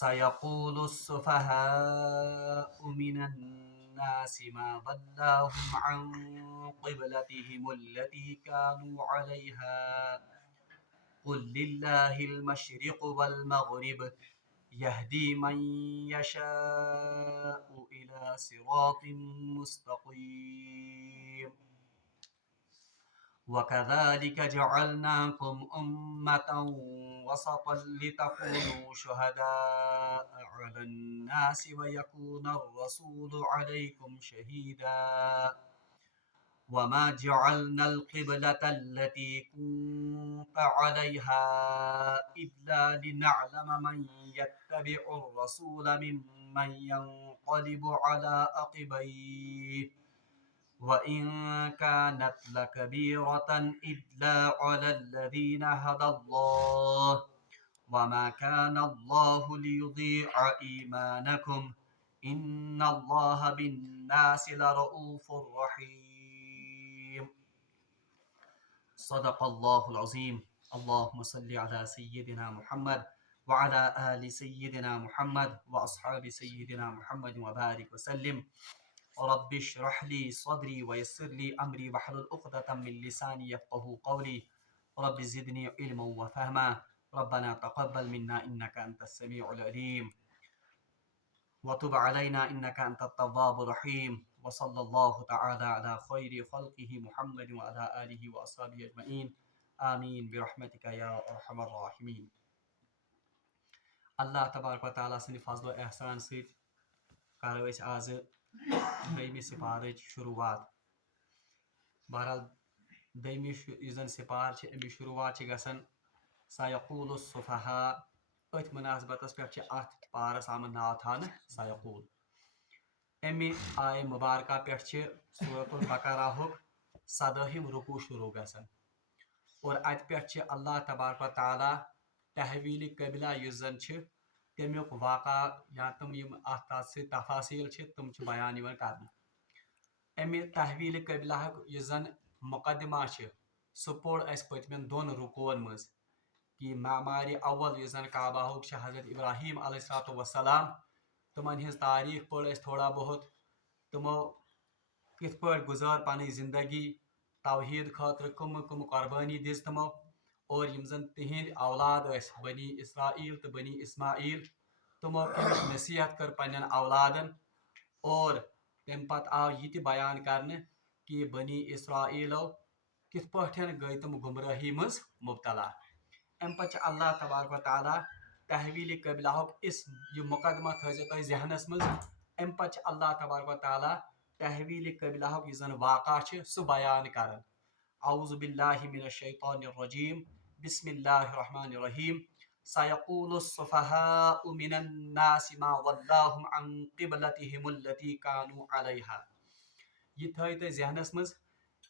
سيقول السفهاء من الناس ما ضلهم عن قبلتهم التي كانوا عليها قل لله المشرق والمغرب يهدي من يشاء إلى صراط مستقيم وكذلك جعلناكم أمة وسطا لتكونوا شهداء على الناس ويكون الرسول عليكم شهيدا وما جعلنا القبلة التي كنت عليها إلا لنعلم من يتبع الرسول ممن ينقلب على عقبيه وإن كانت لكبيرة إلا على الذين هدى الله وما كان الله ليضيع إيمانكم إن الله بالناس لرؤوف رحيم صدق الله العظيم اللهم صل على سيدنا محمد وعلى آل سيدنا محمد وأصحاب سيدنا محمد وبارك وسلم رب اشرح لي صدري ويسر لي أمري واحلل عقدة من لساني يفقهوا قولي رب زدني علما وفهما ربنا تقبل منا إنك أنت السميع العليم وتب علينا إنك أنت التواب الرحيم وصلى الله تعالى على خير خلقه محمد وعلى آله وأصحابه أجمعين آمين برحمتك يا أرحم الراحمين اللہ تبارک و تعالیٰ سٕنٛدِ فضل و احسان سۭتۍ کرو أسۍ آز دوٚیمہِ سپارٕچ شروعات بہرحال دوٚیمہِ یُس زن سپار چھِ اَمِچ شروعات چھِ گژھان سیقول السفہاء أتھۍ مُناسبتس پٮ۪ٹھ چھِ اَتھ پارس آمُت ناو تھاونہٕ سیقول اَمہِ آیہِ مُبارکہ پٮ۪ٹھ چھِ سورۃ البقرہُک 17ہِم رکوع شروع گژھان اور اَتہِ پٮ۪ٹھ چھِ اللہ تبارک و تعالیٰ تحویٖلِ قبلہ یُس زن چھِ تمیُک واقعہ یا تِم یِم اَتھ تَتھ سۭتۍ تفاصیٖل چھِ تِم چھِ بیان یِوان کرنہٕ اَمہِ تحویٖلِ قبلہُک یُس زن مقدمہ چھِ سُہ پوٚر اَسہِ پٔتمٮ۪ن دۄن رکوعن منٛز کہ معمارِ اول یُس زن کعبہُک چھِ حضرت ابراہیم علیہ الصلوۃ والسلام تِمن ہٕنٛز تاریٖخ پٔر اَسہِ تھوڑا بہت تِمو کِتھ پٲٹھۍ گُزٲر پنٕنۍ زندگی توحیٖد خٲطرٕ کٕم قۄربٲنی دِژ تِمو اور یِم زن تِہنٛدۍ اولاد ٲسۍ بنی اسرائیل تہٕ بنی اسماعیل تِمو کٔمِچ نصیحت کٔر پننٮ۪ن اولادن اور تمہِ پتہٕ آو یہِ تہِ بیان کرنہٕ کہ بنی اسرائیلو کِتھ پٲٹھۍ گٔے تِم گمرٲہی منٛز مبتلا امہِ پتہٕ چھِ اللہ تبارک و تعالیٰ تحویٖلِ قبلہُک یہِ مقدمہ تھٲیزیو تُہۍ ذہنس منٛز امہِ پتہٕ چھِ اللہ تبارک و تعالیٰ تحویٖلِ قبلہُک یُس زن واقعہ چھِ سُہ بیان کران اعوذ باللہ من الشیطان الرجیم بسم اللہ الرحمن الرحیم سیقول السفہاء من الناس ما ولاهم عن قبلتهم التي كانوا عليها یہ تھٲیِو تُہۍ ذہنس منٛز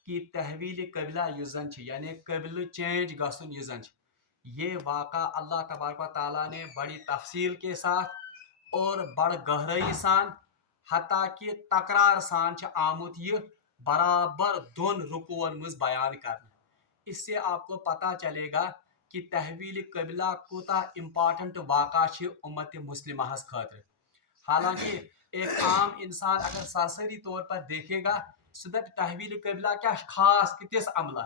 کہ تحویٖلِ قبلہ یُس زن چھِ یعنی قبلہٕ چینج گژھُن یُس زن چھِ یہ واقعہ اللہ تبارک و تعالیٰ نے بڑی تفصیل کے ساتھ اور بڑ گہرائی سان حتیٰ کہ تکرار سان چھِ آمُت یہ برابر دون رکوعن منٛز بیان کرنہٕ اس سے آپ کو پتہ چلے گا کہ تحویٖلِ قبلہ کوٗتاہ امپارٹنٹ واقعہ چھِ اُمت مسلمہس خٲطرٕ حالانکہ ایک عام انسان اگر سرسری طور پر دیکھے گا سُہ دپہِ تحویٖلِ قبلہ کیا خاص کِتھِس عملہ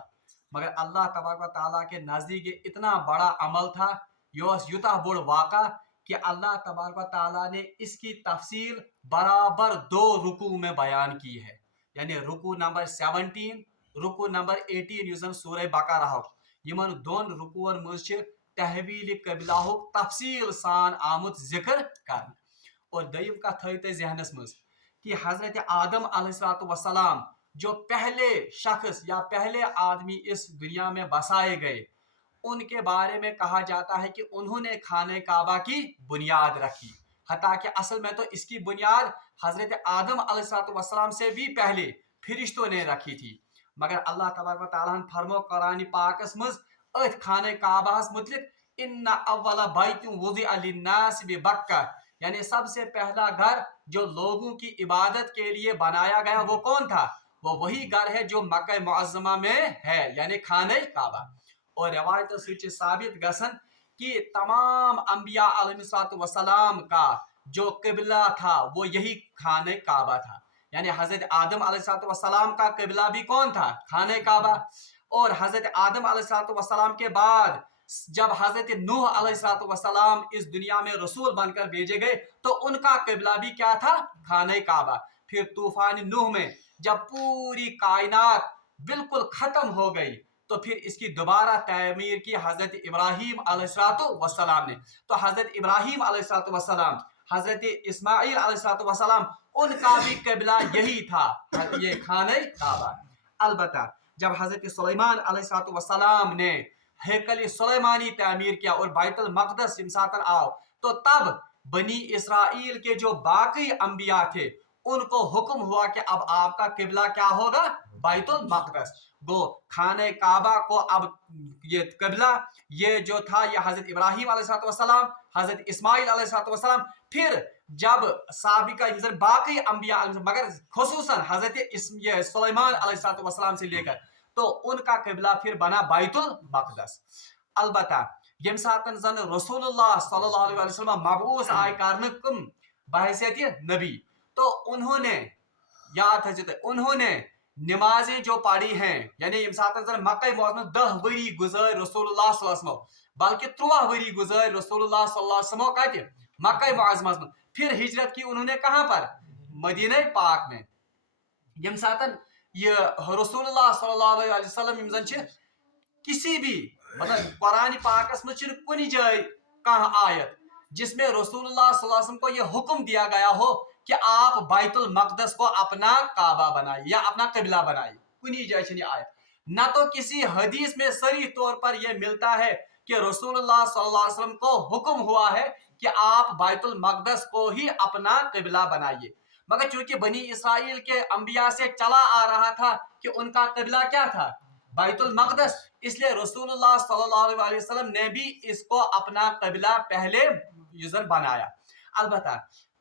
مگر اللہ تبارک و تعالیٰ کے نزدیک یہ اتنا بڑا عمل تھا یہ یوتاہ بوڑ واقعہ کہ اللہ تبارک و تعالیٰ نے اس کی تفصیل برابر 2 رکوع میں بیان کی ہے یعنی رکوع نمبر 17 رکوع نمبر 18 یُس زن سورہ بقرہُک یمن 2 رکوعن منٛز چھِ تحویٖلِ قبلہُک تفصیل سان آمُت ذکر کرنہٕ اور دوٚیِم کتھ تھٲیِو تُہۍ ذہنس منٛز کہ حضرت آدم علیہ الصلوۃ والسلام جو پہلے شخص یا پہلے آدمی اس دنیا میں بسائے گئے ان کے بارے میں کہا جاتا ہے کہ انہوں نے خانہ کعبہ کی بنیاد رکھی حتیٰ کہ اصل میں تو اس کی بنیاد حضرت آدم علیہ الصلوۃ والسلام سے بھی پہلے فرشتوں نے رکھی تھی مگر اللہ تبارک و تعالیٰ فرمو قرآن پاکس منٛز أتھۍ خانہ کعبہس متعلق ان اول بیت وضع للناس ببکہ یعنی سب سے پہلا گھر جو لوگوں کی عبادت کے لیے بنایا گیا وہ کون تھا وہ وہی گھر ہے جو مکہ معظمہ میں ہے یعنی خانہ کعبہ اور روایتوں سے ثابت گژھان कि तमाम अम्बिया अलैहिस्सलाम का जो किबला था वो यही खाने काबा था। यानी हजरत आदम अलैहिस्सलाम का किबला भी कौन था? खाने काबा। और हजरत आदम अलैहिस्सलाम के बाद जब हजरत नूह अलैहिस्सलाम इस दुनिया में रसूल बनकर भेजे गए तो उनका किबला भी क्या था? खाने काबा। फिर तूफान नूह में जब पूरी कायनात बिल्कुल खत्म हो गई तो फिर इसकी दोबारा तामीर की हजरत इब्राहीम अलैहिस्सलाम ने। तो हजरत इब्राहीम अलैहिस्सलाम, हजरत इस्माइल अलैहिस्सलाम, उनका भी किबला यही था, ये खाने काबा। अलबत्ता जब हजरत सुलेमान अलैहिस्सलाम ने हैकल सुलेमानी तामीर किया और बैतुल मक़दस सिमसातन आओ, तो तब बनी इसराइल के जो बाकी अंबिया थे उनको हुक्म हुआ कि अब आपका किबला क्या होगा? बैतुल मक़दस। गो खाने काबा को अब ये किबला ये जो था ये हजरत इब्राहीम अलैहिस्सलाम, हजरत इस्माइल अलैहिस्सलाम, फिर जब साबिका बाकी अंबिया मगर खुसूसन हजरत सुलेमान अलैहिस्सलाम से लेकर तो उनका किबला फिर बना बैतुल मक़दस। अलबत्ता यम सातन जन रसूलुल्लाह सल्लल्लाहु अलैहि वसल्लम मबऊस आय करने कम बहैसियत नबी, तो उन्होंने याद है उन्होंने नमाजें जो पढ़ी हैं, यानी यम सातन जन मक्का मुअज़्ज़म 10 वरी गुज़र रसूलुल्लाह सल्लल्लाहु अलैहि वसल्लम, बल्कि 13 वरी गुज़र रसूलुल्लाह सल्लल्लाहु अलैहि वसल्लम कते मक्का मुअज़्ज़म में। फिर हिजरत की उन्होंने कहां पर? मदीना पाक में। यम सातन ये रसूलुल्लाह सल्लल्लाहु अलैहि वसल्लम यम जन किसी भी मतलब कुरान पाकस में कुछ जाए कहां आयत जिसमें रसूलुल्लाह सल्लल्लाहु अलैहि वसल्लम को यह हुक्म दिया गया हो कि आप बैतुल मक़दस को अपना काबा बनाइए या अपना किबला बनाइए, कुनी जाए आयत। न तो किसी हदीस में सरी तौर पर यह मिलता है कि रसूलुल्लाह सल्लल्लाहु अलैहि वसल्लम को हुक्म हुआ है कि आप बैतुल मक़दस को ही अपना किबला बनाइए। मगर चूंकि बनी इसराइल के अंबिया से चला आ रहा था कि उनका किबला क्या था? बैतुल मक़दस, इसलिए रसूलुल्लाह सल्लल्लाहु अलैहि वसल्लम ने भी इसको अपना किबला पहले यूजर बनाया। अलबत्ता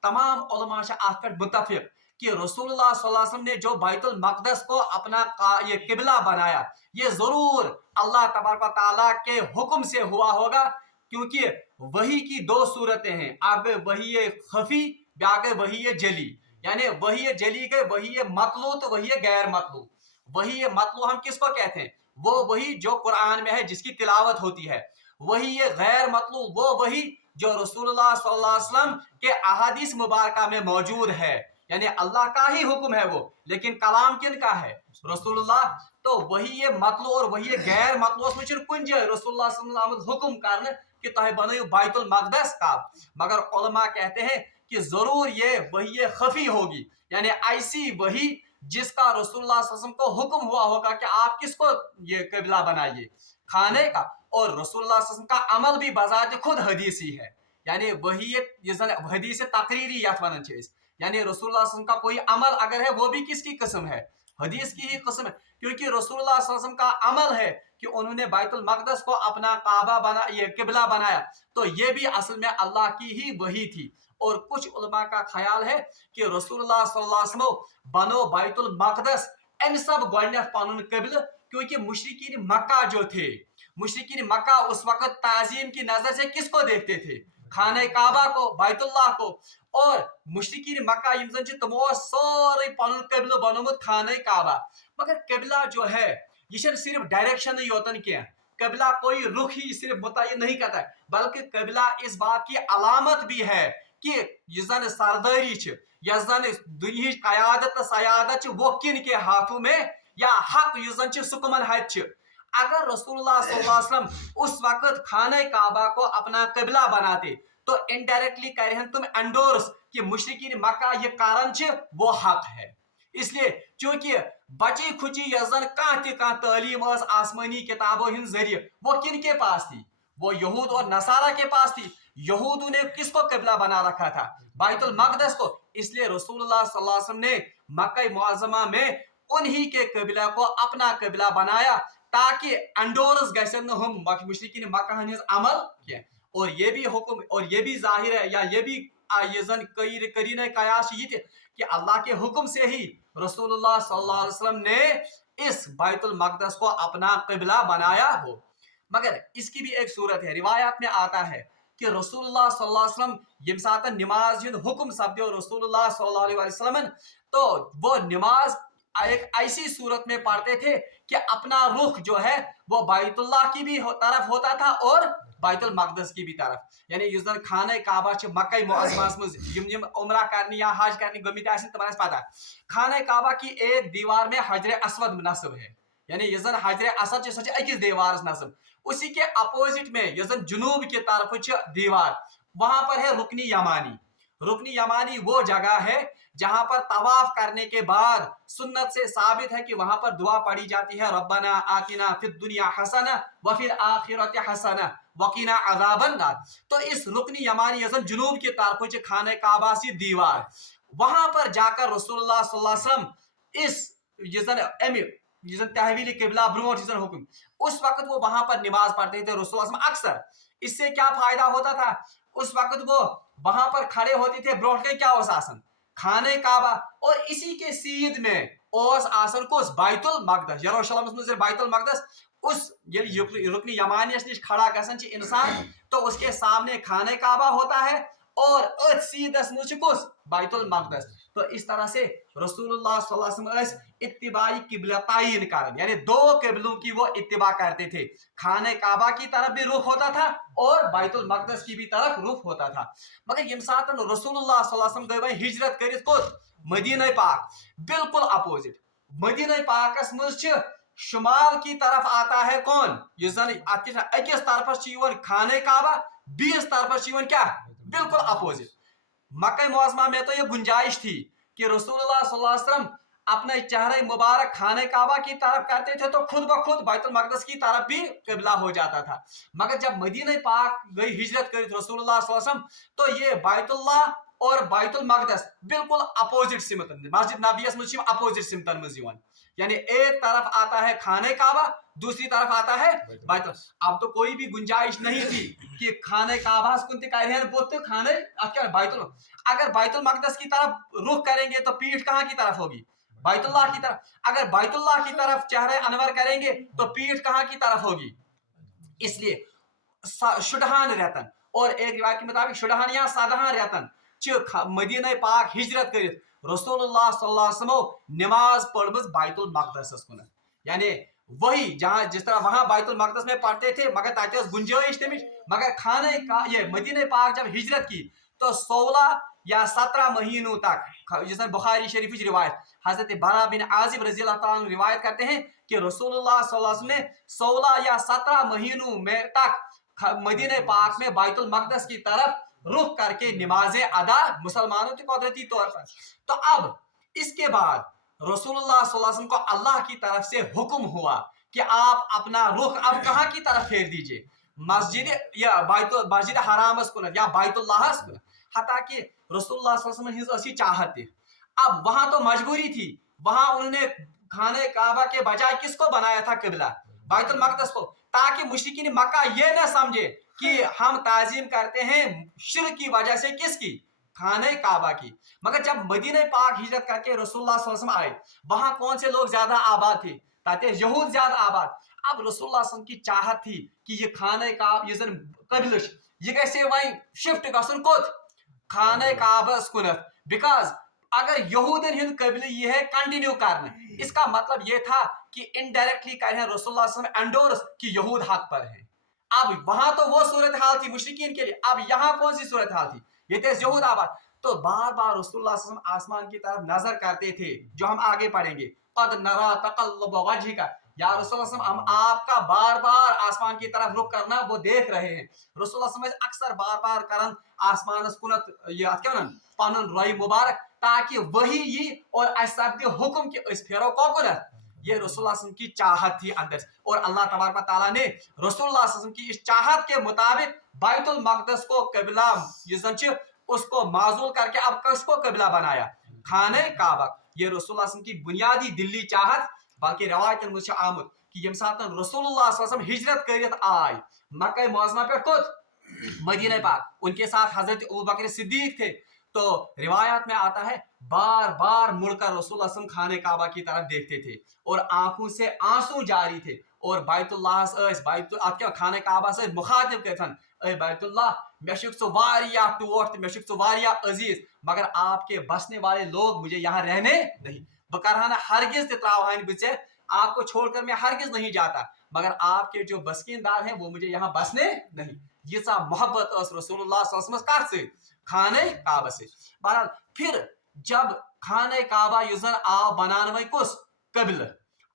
तमाम उलमा से आज पर मुत्तफिक कि रसूलुल्लाह सल्लल्लाहु अलैहि वसल्लम ने जो बैतुल मक़दस को अपना ये किबला बनाया ये जरूर अल्लाह तबारक व तआला के हुक्म से हुआ होगा, क्योंकि वही की दो सूरतें हैं, आगे वही खफी, आगे वही जली। यानी वही जली गई, वही मतलू, तो वही गैर मतलू। वही मतलू हम किसको कहते हैं? वो वही जो कुरान में है जिसकी तिलावत होती है। वही ये गैर मतलू वो वही जो रसूलुल्लाह सल्लल्लाहु अलैहि वसल्लम के अहादीस मुबारका में मौजूद है, यानी अल्लाह का ही हुक्म है वो, लेकिन कलाम किन का है? रसूलुल्लाह। तो वही ये मतलू और वही गैर मतलू में कुन जाए रसूलुल्लाह सल्लल्लाहु अलैहि वसल्लम हुक्म करने कि तुम बनाओ बैतुल मक़दस का। मगर उलमा कहते हैं कि जरूर ये वही खफी होगी, यानी ऐसी वही जिसका रसूलुल्लाह सल्लल्लाहु अलैहि वसल्लम को हुक्म हुआ होगा कि आप किसको ये किबला बनाइए? खाने का। और रसूलुल्लाह सल्लल्लाहु अलैहि वसल्लम का अमल भी बजाते खुद हदीसी है, यानी वही हदीस तकरीरी यानी रसूलुल्लाह सल्लल्लाहु अलैहि वसल्लम का कोई अमल अगर है वो भी किसकी किस्म है? हदीस की ही किस्म है, क्योंकि रसूलुल्लाह सल्लल्लाहु अलैहि वसल्लम का अमल है कि उन्होंने बैतुल मक़दस को अपना काबा बना ये किबला बनाया, तो ये भी असल में अल्लाह की ही वही थी। और कुछ उलमा का ख्याल है कि रसूलुल्लाह सल्लल्लाहु अलैहि वसल्लम बनो बैतुल मक़दस इन सब गोडनेथ पनुन किबला, क्योंकि मुशरिकीन मक्का जो थे, मुशरिकीन मक्का उस वक्त ताजीम की नजर से किसको देखते थे? खाने काबा को, बैतुल्लाह को। और मुशरिकीन मक्का यम जन तमो सारे पनुन किबला बनोमुत खाने काबा। मगर किबला जो है ये सिर्फ डायरेक्शन योतन क्या, किबला कोई रुख ही सिर्फ मुतय्यन नहीं करता है, बल्कि किबला इस बात की अलामत भी है कि यह जन सरदारी यह जन दुनिया कयादत सयादत वो किन के हाथों में, या हक यह जन सुकमन हथ। अगर रसूलुल्लाह सल्लल्लाहु अलैहि वसल्लम उस वक्त खाने काबा को अपना किबला बनाते तो इनडायरेक्टली कह तुम एंडोर्स कि मुशरिकीन मक्का ये कारण वो हक है। इसलिए चूंकि बची खुची यजन कह तालीम आसमानी किताबों हिंद जरिए वो किन के पास थी? वो यहूद और नसारा के पास थी। यहूद ने किसको किबला बना रखा था? बैतुल मक़दस को। इसलिए रसूलुल्लाह सल्लल्लाहु अलैहि वसल्लम ने मक्का मुअज़्ज़मा में उन्हीं के किबला को अपना किबला बनाया, ताकि एंडोर्स गसन हम मुशरिकीन मक्का हंस अमल किया। और ये भी हुक्म और ये भी जाहिर है, या ये भी यजन करीने कयास ये कि अल्लाह के हुक्म से ही रसूलुल्लाह सल्लल्लाहु अलैहि वसल्लम ने इस बैतुल मक़दस को अपना किबला बनाया हो। मगर इसकी भी एक सूरत है। रिवायात में आता है कि रसूलुल्लाह सल्लल्लाहु अलैहि वसल्लम यम सात नमाज हिंद हुक्म सपद्यो रसूलुल्लाह सल्लल्लाहु अलैहि वसल्लम, तो वो नमाज एक ऐसी सूरत में पढ़ते थे कि अपना रुख जो है वो बैतुल्लाह की भी तरफ होता था और बैतुल मक़दस की भी तरफ। यानी युस जन खाने काबा च मक्का मुअज़्ज़मास मज यम उमरा करने या हज करने गमित आसिन तमन आसि पता, खाने काबा की एक दीवार में हजर अस्वद नस्ब है। यानी युस जन हजर असद सच अकिस दीवार नस्ब, उसी के अपोजिट में युस जन जुनूब की तरफ दीवार, वहां पर है रुकनी यमानी। रुकनी यमानी वो जगह है जहां पर तवाफ करने के बाद सुन्नत से साबित है कि वहां पर दुआ पढ़ी जाती है, रब्बना आतिना फिद दुनिया हसना व फिल आखिरति हसना वकीना अज़ाबन नार। तो इस रुकनी यमानी यजन जुनूब की तरफ खाने काबा से दीवार, वहां पर जाकर रसूलुल्लाह सल्लल्लाहु अलैहि वसल्लम इस यजन तहवील किबला ब्रोट यजन हुक्म, उस वक्त वो वहां पर नमाज पढ़ते थे रसूलुल्लाह सल्लल्लाहु अलैहि वसल्लम अक्सर। इससे क्या फायदा होता था, उस वक्त वो वहां पर खड़े होते थे, ब्रोट के क्या ओस आसन खाने काबा, और इसी के सीध में ओस आसन को बैतुल मक़दस यरूशलेम में बैतुल मक़दस। उस रुकनी यमानियस निश खड़ा गसन इंसान, तो उसके सामने खाने काबा होता है और अथ सीधस मुझकुस बैतुल मक़दस। तो इस तरह से रसूलुल्लाह सल्लल्लाहु अलैहि वसल्लम इत्तिबाई किबलतैन करन, यानी दो किबलों की वो इत्तिबा करते थे। खाने काबा की तरफ भी रुख होता था और बैतुल मक़दस की भी तरफ रुख होता था। मगर यम सातन रसूलुल्लाह सल्लल्लाहु अलैहि वसल्लम गए हिजरत करित कोत मदीना पाक, बिल्कुल अपोजिट। मदीना पाकस मज शुमाल की तरफ आता है कौन, अकिस तरफ खाने काबा, बीस तरफ क्या, बिल्कुल अपोजिट। मक्का मुअज़्ज़मा में तो ये गुंजाइश थी कि रसूलुल्लाह सल्लल्लाहु अलैहि वसल्लम अपने चेहरे मुबारक खाने काबा की तरफ करते थे तो खुद ब खुद बैतुल मक़दस की तरफ भी किबला हो जाता था। मगर जब मदीना पाक गई हिजरत करी रसूलुल्लाह सल्लल्लाहु अलैहि वसल्लम, तो ये बैतुल्लाह और बैतुल मक़दस बिल्कुल अपोजिट सिमतन, मस्जिद नबवियस में अपोजिट सिमतन में, यानी एक तरफ आता है खाने काबा, दूसरी तरफ आता है बैतुल। अब तो कोई भी गुंजाइश नहीं थी कि खाने काबा खाने बैतुल, अगर बैतुल मक़दस की तरफ रुख करेंगे तो पीठ कहाँ की तरफ होगी, बैतुल्लाह की तरफ। अगर बैतुल्लाह की तरफ चेहरे अनवर करेंगे तो पीठ कहाँ की तरफ होगी। इसलिए शुडहान रहतन, और एक रिवायत के मुताबिक शुडहान या सदहान रहतन मदीना पाक हिजरत कर रसूलुल्लाह सल्लल्लाहु अलैहि वसल्लम नमाज पढ़मज बैतुल मक़दस कुन, यानी वही जहां जिस तरह वहां बैतुल मक़दस में पढ़ते थे मगर ताकि गुंजाइश तमिश। मगर खाने का ये मदीना पाक जब हिजरत की तो 16 या 17 महीनों तक, जिस बुखारी शरीफ की रिवायत हजरत बरा बिन आजिब रज़ियल्लाहु ताला अन्हु रिवायत करते हैं कि रसूलुल्लाह सल्लल्लाहु अलैहि वसल्लम ने 16 या 17 महीनों में तक मदीना पाक में बैतुल मक़दस की तरफ रुख करके नमाजें अदा मुसलमानों के कुदरती तौर पर। तो अब इसके बाद रसूलुल्लाह सल्लल्लाहु अलैहि वसल्लम को अल्लाह की तरफ से हुक्म हुआ कि आप अपना रुख अब कहाँ की तरफ फेर दीजिए, मस्जिद या मस्जिद हरामस कुन या बैतुल्लाहस कुन। हता कि रसूलुल्लाह सल्लल्लाहु अलैहि वसल्लम हिज चाहत थी, अब वहां तो मजबूरी थी, वहां उन्होंने खाने काबा के बजाय किसको बनाया था किबला, बैतुल मक़दस को, ताकि मुशरिकीन मक्का ये न समझे कि हम ताजीम करते हैं शिर्क की वजह से किसकी, खाने काबा की। मगर जब मदीना पाक हिजरत करके रसूलुल्लाह सल्लल्लाहु अलैहि वसल्लम आए, वहां कौन से लोग ज्यादा आबाद थे, ताकि यहूद ज्यादा आबाद। अब रसूलुल्लाह सल्लल्लाहु अलैहि वसल्लम की चाहत थी कि ये खाने का ये कबिलश ये कैसे वहीं शिफ्ट गसन कोत खाने काबस कुनत, बिकॉज अगर यहूदन हिंद कबिल ये है कंटिन्यू करना, इसका मतलब ये था कि इनडायरेक्टली कह रहे हैं रसूलुल्लाह सल्लल्लाहु अलैहि वसल्लम एंडोर्स कि यहूद हक पर है। अब वहां तो वो सूरत हाल थी मुशरिकीन के लिए, अब यहाँ कौन सी सूरत हाल थी, ये थे यहूद आबाद। तो बार बार रसूलुल्लाह सल्लल्लाहु अलैहि वसल्लम आसमान की तरफ नजर करते थे, जो हम आगे पढ़ेंगे, कद नरा तक़ल्लुब वजहिका, या रसूलुल्लाह सल्लल्लाहु अलैहि वसल्लम हम आपका बार बार आसमान की तरफ रुख करना वो देख रहे हैं। रसूलुल्लाह सल्लल्लाहु अलैहि वसल्लम अक्सर बार बार करन आसमान कुनत ये क्या वन पनुन रोई मुबारक, ताकि वही ये और असद हुक्म के इस फेरो कोकुनत, ये रसूलुल्लाह सल्लल्लाहु अलैहि वसल्लम की चाहत थी अंदर से। और अल्लाह तबारक व तआला ने रसूलुल्लाह सल्लल्लाहु अलैहि वसल्लम की इस चाहत के मुताबिक बैतुल मक़दस को किबला उसको माजूल करके अब किसको किबला बनाया, खाने काबा। ये रसूलुल्लाह सल्लल्लाहु अलैहि वसल्लम की बुनियादी दिल्ली चाहत, बल्कि रवायतन मुझ आमद कि यम सात रसूलुल्लाह सल्लल्लाहु अलैहि वसल्लम हिजरत करित आय मक्का मुअज़्ज़मा पे खुद मदीना पाक, उनके साथ हजरत अबू बकर सिद्दीक थे। तो रिवायत में आता है बार बार मुड़कर रसूलुल्लाह सल्लल्लाहु अलैहि वसल्लम खाने काबा की तरफ देखते थे और आंखों से आंसू जारी थे اور बैतुल्लाहस अत खाना काबास मुखातिब कथन बैतुल्लाह मे टोट मे अजीज मगर आपके बसने वाले लोग मुझे यहाँ रहने नहीं बह कर ना हरगिज त्रावान बे आपको छोड़कर मैं हरगिज नहीं जाता मगर आपके जो बस्किनदार हैं वो मुझे यहाँ बसने नहीं यीचा मोहब्बत रसूलुल्लाह सल्लल्लाहु अलैहि वसल्लम कत खाने काबा से बहरहाल फिर जब खाने काबा युजन आ बनाने कुछ कबिल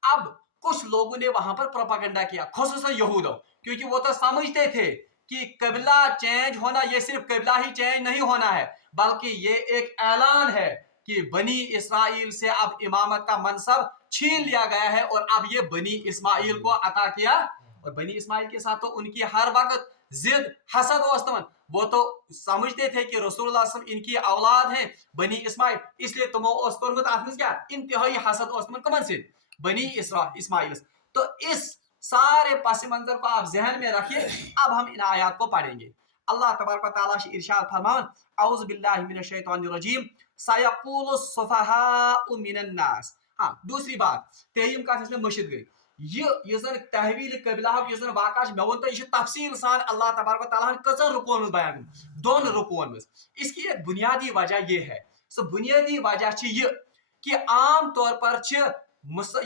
अब कुछ लोगों ने वहां पर प्रोपागेंडा किया खुसूसन यहूदों क्योंकि वो तो समझते थे कि कबिला चेंज होना ये सिर्फ कबिला ही चेंज नहीं होना है बल्कि ये एक ऐलान है कि बनी इस्राइल से अब इमामत का मनसब छीन लिया गया है और अब ये बनी इस्माइल को अता किया और बनी इस्माइल के साथ तो उनकी हर वक्त जिद हसद वस्तमन वो तो समझते थे कि रसूलुल्लाह सल्लल्लाहु अलैहि वसल्लम इनकी औलाद है बनी इस्माइल इसलिए तुमो क्या इंतहाई हसद वस्तमन कमन से बनी इस्माइल तो इस सारे पस मंजर को आप जहन में रखिए अब हम इन आयात को पढ़ेंगे अल्लाह तबारक व तआला इरशाद फरमान औज़ु बिल्लाहि मिनश शैतानिर रजीम सयक़ूलु सुफ़हाउ मिनन नास। हाँ दूसरी बात तेईम का इसमें मस्जिद गई ये जन तहवील कबिला ये जन वाक़ा मे वो तो तफसील सान अल्लाह तबारक व तआला कचन रुकोन में बयान दोन रुकोन में इसकी एक बुनियादी वजह ये है सो बुनियादी वजह ये कि आम तौर पर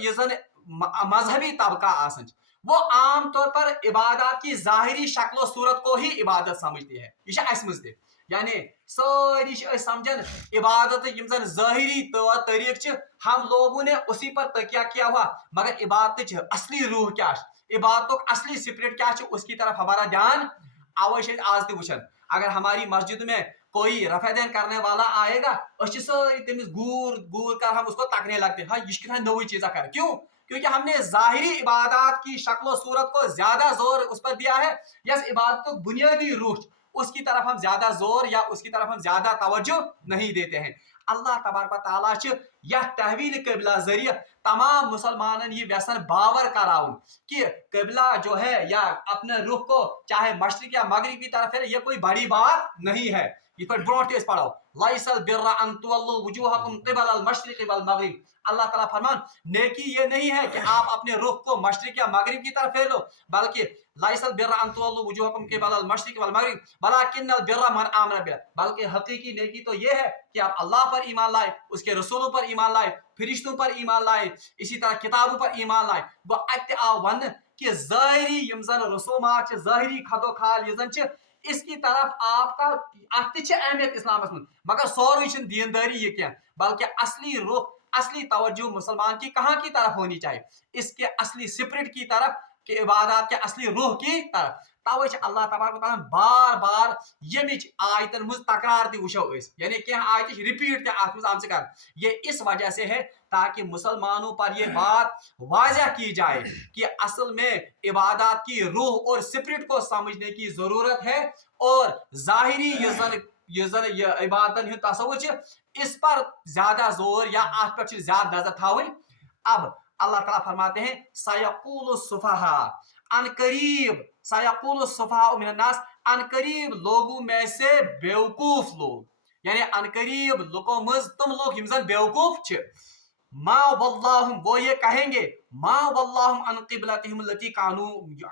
ये जन मजहबी तबका आसन वो आम तौर पर इबादत की जाहिरी शक्ल सूरत को ही इबादत समझते हैं ये यानी सारी समझन इबादत जन जाहिरी तरीक हम लोगों ने उसी पर तकिया किया हुआ मगर इबादत असली रूह क्या इबादत असली स्पिरिट क्या उसकी तरफ हमारा ध्यान अवश्य आज तक वुचन अगर हमारी मस्जिद में कोई रफेदैन करने वाला आएगा सारी तमिस गूर गूर कर हम उसको तकने लगते हाँ ये नई चीज़ा कर क्यों क्योंकि हमने जाहिरी इबादत की शक्ल सूरत को ज्यादा जोर उस पर दिया है यस इबादत को बुनियादी रूह उसकी तरफ हम ज्यादा जोर या उसकी तरफ हम ज्यादा तवज्जो नहीं देते हैं अल्लाह तबारक व तआला यह तहवील कबिला जरिए तमाम मुसलमान ये व्यसन बावर कराउन कि कबिला जो है या अपने रुख को चाहे मशरिक या मगरिब की तरफ है ये कोई बड़ी बात नहीं है ये पर ब्रोट पढ़ो लाइसल बिर्रा अन तुवल्लु वुजूहकुम क़िबल अल मशरिक़ वल मगरिब अल्लाह ताला फरमान नेकी ये नहीं है कि आप अपने रुख को मशरिक या मगरिब की तरफ फेर लो बल्कि लाइसल बिर्रा अन तुवल्लु वुजूहकुम क़िबल अल मशरिक़ वल मगरिब वलाकिन्नल बिर्रा मन आमन बिल्लाह बल्कि हकीकी नेकी तो ये है कि आप अल्लाह पर ईमान लाए उसके रसूलों पर ईमान लाए फरिश्तों पर ईमान लाए इसी तरह किताबों पर ईमान लाए वो अत्य वन कि ज़ाहिरी यम जन रसूमात ज़ाहिरी खदो खाल ये जन इसकी तरफ आपका अहमियत इस्लाम मगर सोरी दीनदारी ये क्या बल्कि असली रुख असली तवज्जो मुसलमान की कहाँ की तरफ होनी चाहिए इसके असली स्पिरिट की तरफ कि इबादत के असली रूह की तरफ तवे अल्लाह तबारक व तआला बार बार यमिच आयतन मुझ तकरार ति वुशो यानी क्या आयत रिपीट आम कर ये इस वजह से है ताकि मुसलमानों पर ये बात वाज़ह की जाए कि असल में इबादत की रूह और स्पिरिट को समझने की जरूरत है और जाहिरी ये इबादत तसव्वुर इस पर ज्यादा जोर या आप पर ज्यादा नजर थावन अब अल्लाह ताला फरमाते हैं सयक़ूलु सुफ़हा अनकरीब सयक़ूलु सुफ़हा मिनन नास अनकरीब लोगों में से बेवकूफ लोग यानी अनकरीब लोगों में तुम लोग हिमजन बेवकूफ छ मा वल्लाहुम वो ये कहेंगे मा वल्लाहुम अन क़िबलतिहिम लती कानू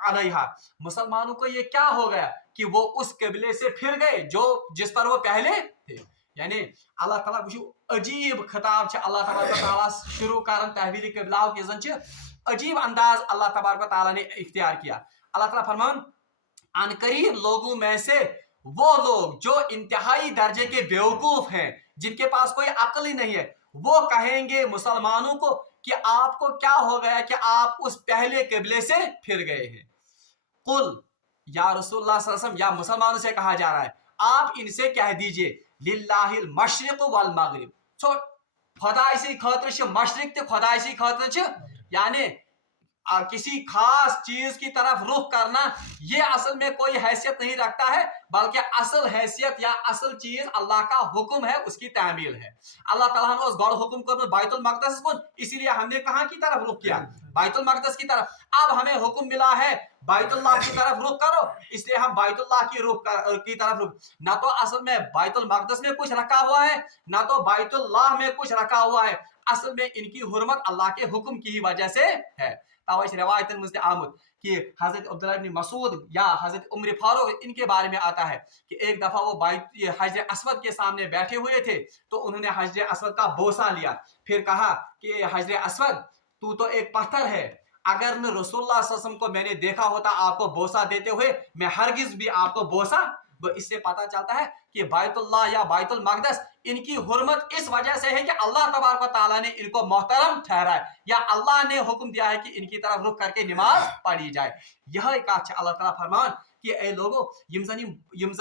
अलैहा मुसलमानों को ये क्या हो गया कि वो उस क़िबले से फिर गए जो जिस पर वो पहले थे यानी अल्लाह ताला वुचु अजीब खिताब अल्लाह तबारक व तआला शुरू करन तहवील क़िबला के जन अजीब अंदाज अल्लाह तबारक व तआला ने इख्तियार किया अल्लाह ताला फरमान अनकरीब लोगों में से वो लोग जो इंतहाई दर्जे के बेवकूफ हैं जिनके पास कोई अक्ल ही नहीं है वो कहेंगे मुसलमानों को कि आपको क्या हो गया कि आप उस पहले क़िबले से फिर गए हैं कुल या रसूलुल्लाह सल्लल्लाहु अलैहि वसल्लम या मुसलमानों से कहा जा रहा है आप इनसे कह दीजिए लिल्लाहिल मशरिक़ वल मगरिब सो खुदाई खतर मशरिक तो खुदाई खतर यानी किसी खास चीज की तरफ रुख करना ये असल में कोई हैसियत नहीं रखता है बल्कि असल हैसियत या असल चीज अल्लाह का हुक्म है उसकी तामील है अल्लाह ताला ने उस गौर हुक्म को बैतुल मक़दस को इसीलिए हमने कहाँ की तरफ रुख किया बैतुल मक़दस की तरफ अब हमें हुक्म मिला है बैतुल्लाह की तरफ रुख करो इसलिए हम बैतुल्लाह की तरफ रुख ना तो असल में बैतुल मक़दस में कुछ रखा हुआ है ना तो बैतुल्लाह में कुछ रखा हुआ है असल में इनकी हुर्मत अल्लाह के हुक्म की ही वजह से है توے روایتن مز آمت کہ حضرت عبداللہ ابن مسعود یا حضرت عمر فاروق ان کے بارے میں آتا ہے کہ ایک دفعہ وہ حجر اسود کے سامنے بیٹھے ہوئے تھے تو انہوں نے حجر اسود کا بوسہ لیا، پھر کہا کہ حجر اسود تو تو ایک پتھر ہے، اگر نہ رسول اللہ صلی اللہ علیہ وسلم کو میں نے دیکھا ہوتا آپ کو بوسہ دیتے ہوئے میں ہرگز بھی آپ کو بوسہ. اس سے پتہ چلتا ہے کہ بیت اللہ یا بیت المقدس ان کی حرمت اس وجہ سے ہے کہ اللہ تبارک و تعالیٰ نے ان کو محترم ٹھہرا ہے یا اللہ نے حکم دیا ہے کہ ان کی طرف رخ کر کے نماز پڑھی جائے. یہ کہا اللہ تعالیٰ فرمان کہ اے لوگو یم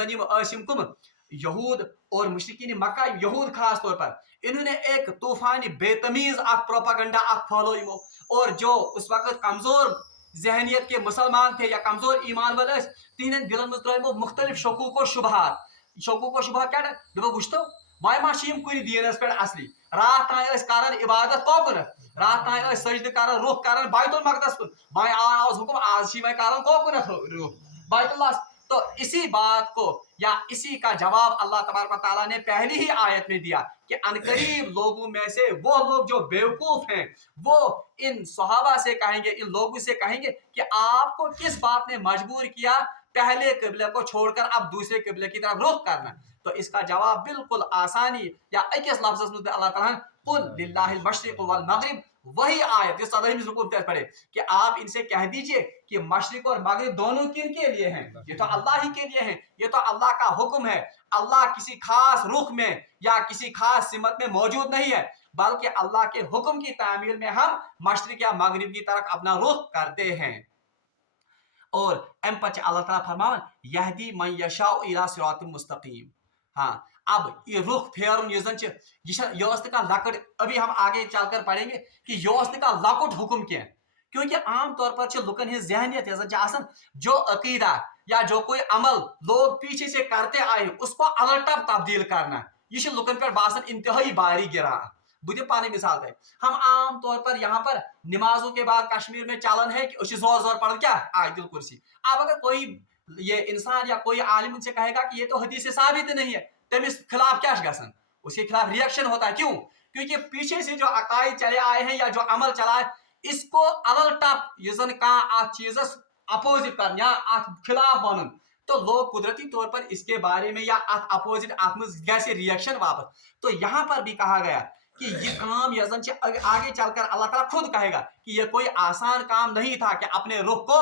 زن کم یہود اور مشرکین مکہ، یہود خاص طور پر، انہوں نے ایک طوفانی بے تمیز پروپاگنڈا پھیلو، اور جو اس وقت کمزور ذہنیت کے مسلمان تھے یا کمزور ایمان والے تہندین دلن مز ترو مختلف شکوک و شبہات کیا دپو وچھتو وائے ما چھ یم کُنہِ دیٖنس پٮ۪ٹھ اصلی، رات تام ٲسۍ کران عبادت کوکُنتھ، رات تام ٲسۍ سجدٕ کران رخ کران بیت المقدس کُن، وائے آز حکم آز چھ وائے کران کوکُنتھ رخ بیت اللہ. تو اسی بات کو یا اسی کا جواب اللہ تبارک و تعالیٰ نے پہلی ہی آیت میں دیا کہ عنقریب لوگوں میں سے وہ لوگ جو بیوقوف ہیں وہ ان صحابہ سے کہیں گے، ان لوگوں سے کہیں گے کہ آپ کو کس بات نے مجبور کیا پہلے قبلے کو چھوڑ کر اب دوسرے قبلے کی طرف رخ کرنا. تو اس کا جواب بالکل آسانی یا اکس لفظ میں اللہ تعالیٰ قل للہ المشرق والمغرب، وہی آیت اس 14 رکوع میں پڑھے کہ آپ ان سے کہہ دیجئے کہ مشرق اور مغرب دونوں کن کے لیے ہیں؟ یہ تو اللہ ہی کے لیے ہیں، یہ تو اللہ کا حکم ہے. اللہ کسی خاص رخ میں یا کسی خاص سمت میں موجود نہیں ہے، بلکہ اللہ کے حکم کی تعمیل میں ہم مشرق یا مغرب کی طرف اپنا رخ کرتے ہیں. اور ام پتہ اللہ تعالیٰ فرمان یہدی من یشاء الی صراط مستقیم. ہاں اب یہ رخ پھیرن یہ لکٹ، ابھی ہم آگے چل کر پڑھیں گے کہ یہ لکٹ حکم کی، کیونکہ عام طور پر لکن ہز ذہنیت جو عقیدہ یا جو کوئی عمل لوگ پیچھے سے کرتے آئے اس کو الٹا تبدیل کرنا، یہ لکن پہ باسان انتہائی باری گرا. بہ پانی مثال ہے، ہم عام طور پر یہاں پر نمازوں کے بعد کشمیر میں چلن ہے کہ زور زور پڑھ کیا آیت الکرسی. اب اگر کوئی یہ انسان یا کوئی عالم ان سے کہے گا کہ یہ تو حدیث سے ثابت نہیں ہے، تمس خلاف کیا گژھان، اس کے خلاف ریئیکشن ہوتا ہے. کیوں؟ کیونکہ پیچھے سے جو عقائد چلے آئے ہیں یا جو عمل چلا ہے اس کو الٹا چیز اپوزٹ کرنا یا خلاف ون، تو لوگ قدرتی طور پر اس کے بارے میں یا اپوزٹ گیسے ریئیکشن واپس. تو یہاں پر بھی کہا گیا کہ یہ کام آگے چل کر اللہ تعالیٰ خود کہے گا کہ یہ کوئی آسان کام نہیں تھا کہ اپنے رخ کو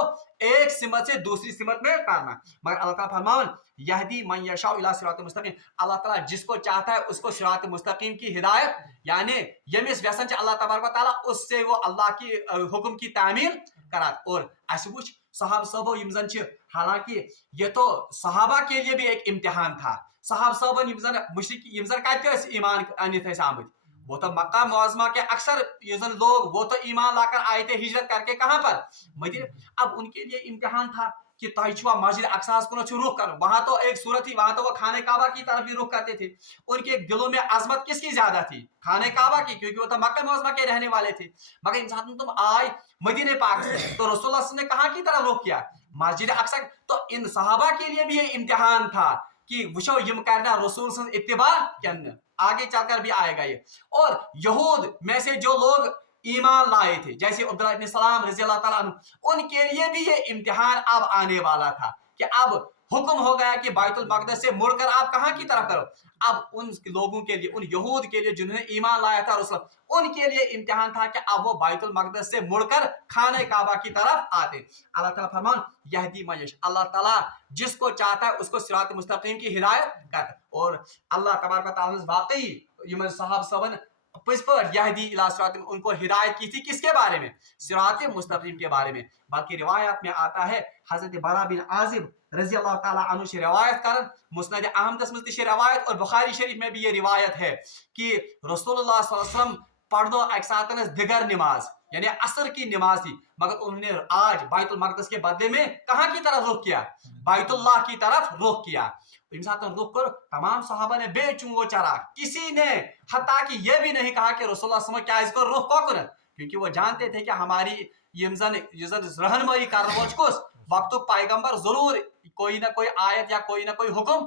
ایک سمت سے دوسری سمت میں کرنا، مگر اللہ تعالیٰ فرمان یہدی من یشاء الی صراط مستقیم. اللہ تعالیٰ جس کو چاہتا ہے اس کو صراط مستقیم کی ہدایت، یعنی یمس ویسن اللہ تبارک و تعالیٰ اس سے وہ اللہ کی حکم کی تعمیل کرات. اور اس وچ صحابہ صحابہ یم زن حالانکہ یہ تو صحابہ کے لیے بھی ایک امتحان تھا. صحابہ صحابہ یم زن مشرک یم زن کتہ ایمان انت آمت، وہ تو مکہ معظمہ کے اکثر یہ لوگ وہ تو ایمان لا کر آئے تھے ہجرت کر کے کہاں پر مدینہ. اب ان کے لیے امتحان تھا کہ تہوا مسجد اقصا کن رخ کر، وہاں تو ایک صورت تھی، وہاں تو وہ خانہ کعبہ کی طرف بھی رخ کرتے تھے. ان کے دلوں میں عظمت کس کی زیادہ تھی؟ خانہ کعبہ کی، کیونکہ وہ تو مکہ معظمہ کے رہنے والے تھے. مگر انسان تم آئے مدینہ پاک سے تو رسول اللہ صلی اللہ علیہ وسلم نے کہاں کی طرف رخ کیا؟ مسجد اقصا. تو ان صحابہ کے لیے بھی یہ امتحان تھا کہ وچھو یم کرنا رسول صلی اللہ علیہ وسلم اتباع کن، آگے چل کر بھی آئے گا یہ. اور یہود میں سے جو لوگ ایمان لائے تھے جیسے عبداللہ ابن سلام رضی اللہ تعالیٰ عنہ، ان کے لیے بھی یہ امتحان اب آنے والا تھا کہ اب حکم ہو گیا کہ بیت المقدس سے مڑ کر آپ کہاں کی طرف کرو. اب ان لوگوں کے لیے، ان یہود کے لیے جنہوں نے ایمان لایا تھا رسول، ان کے لیے امتحان تھا کہ اب وہ بیت المقدس سے مڑ کر خانہ کعبہ کی طرف آتے. اللہ تعالیٰ فرمان یہدی من یشاء، اللہ تعالیٰ جس کو چاہتا ہے اس کو صراط مستقیم کی ہدایت کرتا. اور اللہ تبارک و تعالیٰ واقعی یم صحابہ پز پر یہدی الی صراط، ان کو ہدایت کی تھی کس کے بارے میں؟ صراط مستقیم کے بارے میں. بلکہ روایات میں آتا ہے حضرت برا بن عازب رضی اللہ تعالیٰ عنہ سے روایت کرن، مسند احمد میں روایت، اور بخاری شریف میں بھی یہ روایت ہے کہ رسول اللہ صلی اللہ علیہ وسلم پڑھ دو ایک ساتھ دیگر نماز یعنی عصر کی نماز تھی، مگر انہوں نے آج بیت المقدس کے بدلے میں کہاں کی طرف رخ کیا؟ بیت اللہ کی طرف رخ کیا. انسان رخ کر تمام صحابہ نے بے چونگو چرا، کسی نے حتیٰ کہ یہ بھی نہیں کہا کہ رسول اللہ صلی اللہ علیہ وسلم کیا اس کو رخ کو کرن، کیونکہ وہ جانتے تھے کہ ہماری رہنمائی کرنے کس وقت پیغمبر ضرور کوئی نہ کوئی آیت یا کوئی نہ کوئی حکم.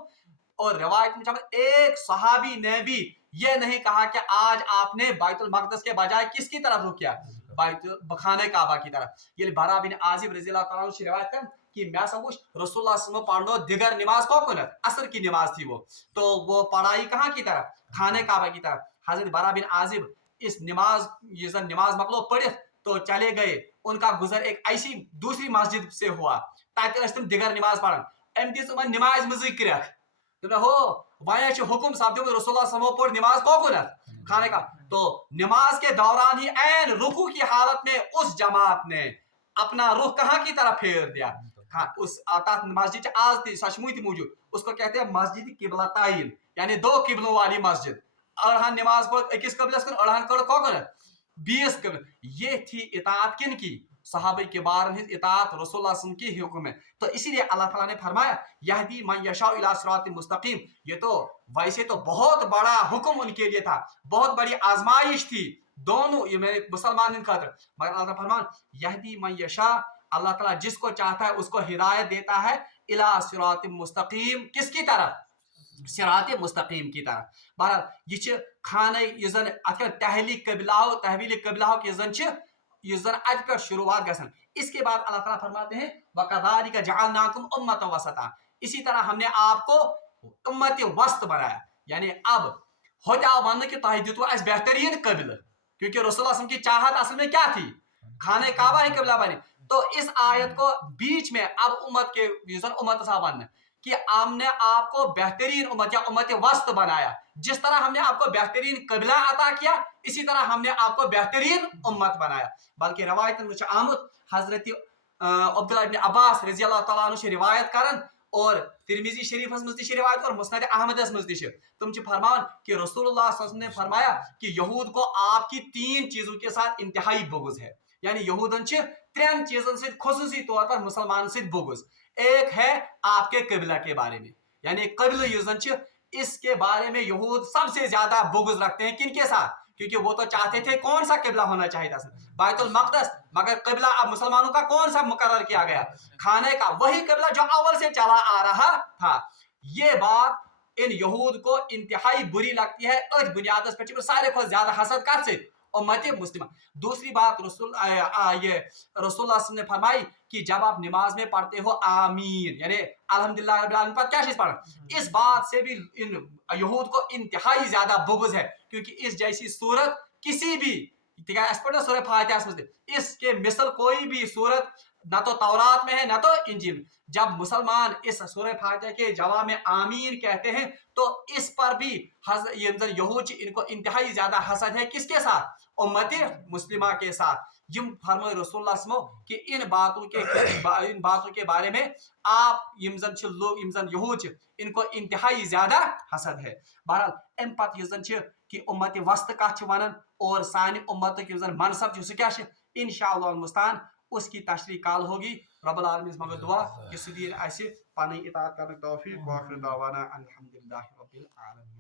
اور روایت میں ایک صحابی نے بھی یہ نہیں کہا کہ آج آپ نے بیت المقدس کے بجائے کس کی طرف رخ کیا؟ خانہ کعبہ کی طرف یہ برا بن عازب رضی اللہ تعالیٰ عنہ روایت کرن کہ میں سا وچ رسول اللہ صلی اللہ علیہ وسلم پڑھنو دیگر نماز کوکنت عصر کی نماز تھی وہ تو وہ پڑھائی کہاں کی طرف خانہ کعبہ کی طرف حضرت برا بن عازب اس نماز یہ زن نماز مکلو پڑھت تو چلے گئے ان کا گزر ایک ایسی دوسری مسجد سے ہوا تاکہ تم دیگر نماز پڑھن ام دس نماز مزے کرک تو ہو وائے حکم سپد رسول اللہ صلی اللہ علیہ وسلم پڑھ نماز کوکنت خانہ کا تو نماز کے دوران ہی عین رکوع کی حالت میں اس جماعت نے اپنا رخ کہاں کی طرف پھیر دیا اس مسجد آج تھی سچموئی تھی موجود اس کو کہتے ہیں مسجد قبلہ تعین یعنی دو قبلوں والی مسجد اڑہن نماز پڑھ اکس قبلس کن اڑہن کڑ کوکنت 20 قبل یہ تھی اطاعت کن کی صحابہ کبار ہز اطاعت رسول اللہ صلی اللہ علیہ وسلم کی حکم ہے تو اسی لیے اللہ تعالیٰ نے فرمایا یہدی من یشاء الی صراط مستقیم یہ تو ویسے تو بہت بڑا حکم ان کے لیے تھا بہت بڑی آزمائش تھی دونوں یہ میرے مسلمان ان خاطر مگر اللہ تعالیٰ فرمان یہدی من یشاء اللہ تعالیٰ جس کو چاہتا ہے اس کو ہدایت دیتا ہے الی صراط مستقیم کس کی طرف صراط مستقیم کی طرف بہرحال یہ خانہ یہ زن تحویل قبلہ کے زن یہ زن ات پہ شروعات گژھن اس کے بعد اللہ تعالیٰ فرماتے ہیں وَكَذَلِكَ جَعَلْنَاكُمْ أُمَّةً وَسَطًا اسی طرح ہم نے آپ کو امت وسط بنایا یعنی اب ہوتا ون کہ تہ دتو اس بہترین قبل کیونکہ رسول اللہ صلی اللہ علیہ وسلم کی چاہت اصل میں کیا تھی خانہ کعبہ ہی قبلہ بنے تو اس آیت کو بیچ میں اب امت کے امت صاحب ون کہ ہم نے آپ کو بہترین امت یا امت وسط بنایا جس طرح ہم نے آپ کو بہترین قبلہ عطا کیا اسی طرح ہم نے آپ کو بہترین امت بنایا بلکہ روایت میں آمد حضرت عبداللہ ابن عباس رضی اللہ تعالیٰ عنہ سے روایت کرن اور ترمذی شریف مزدی روایت اور مسند احمد مزدی تم فرمان کہ رسول اللہ صلی اللہ علیہ وسلم نے فرمایا کہ یہود کو آپ کی 3 چیزوں کے ساتھ انتہائی بغض ہے یعنی یہودن 3 چیزن سے خصوصی طور پر مسلمان سے بغض ایک ہے آپ کے قبلہ کے بارے میں یعنی قبل یوزن اس کے بارے میں یہود سب سے زیادہ بغض رکھتے ہیں کن کے ساتھ کیونکہ وہ تو چاہتے تھے کون سا قبلہ ہونا چاہیے تھا بیت المقدس مگر قبلہ اب مسلمانوں کا کون سا مقرر کیا گیا خانہ کا وہی قبلہ جو اول سے چلا آ رہا تھا یہ بات ان یہود کو انتہائی بری لگتی ہے اس بنیاد پر سارے کو زیادہ حسد کر سے امت مسلمہ دوسری بات رسول اللہ صلی اللہ علیہ وسلم نے فرمائی کہ جب آپ نماز میں پڑھتے ہو آمین یعنی الحمدللہ رب العالمین پر کیا چیز پڑھنا اس بات سے بھی ان یہود کو انتہائی زیادہ بغض ہے کیونکہ اس جیسی صورت کسی بھی سورہ فاتحہ اس کے مثل کوئی بھی صورت نہ تو تورات میں ہے نہ تو انجیل میں جب مسلمان اس سورہ فاتحہ کے جواب میں آمین کہتے ہیں تو اس پر بھی یہود ان کو انتہائی زیادہ حسد ہے کس کے ساتھ امت مسلمہ کے ساتھ یم فرمائے رسول اللہ صلی اللہ علیہ وسلم کہ ان باتوں کے بارے میں آپ یہود ان کو انتہائی زیادہ حسد ہے بہرحال ام پتہ یہ کہ امت وسط کت ونان اور سانہ امت منصب سہ کیا انشاءاللہ المستعان اس کی تشریح کال ہوگی رب العالمین مگر دعا کہ سہ دین اسہ پنن اطاعت کرنے توفیق واخر دعوانا الحمدللہ رب العالمین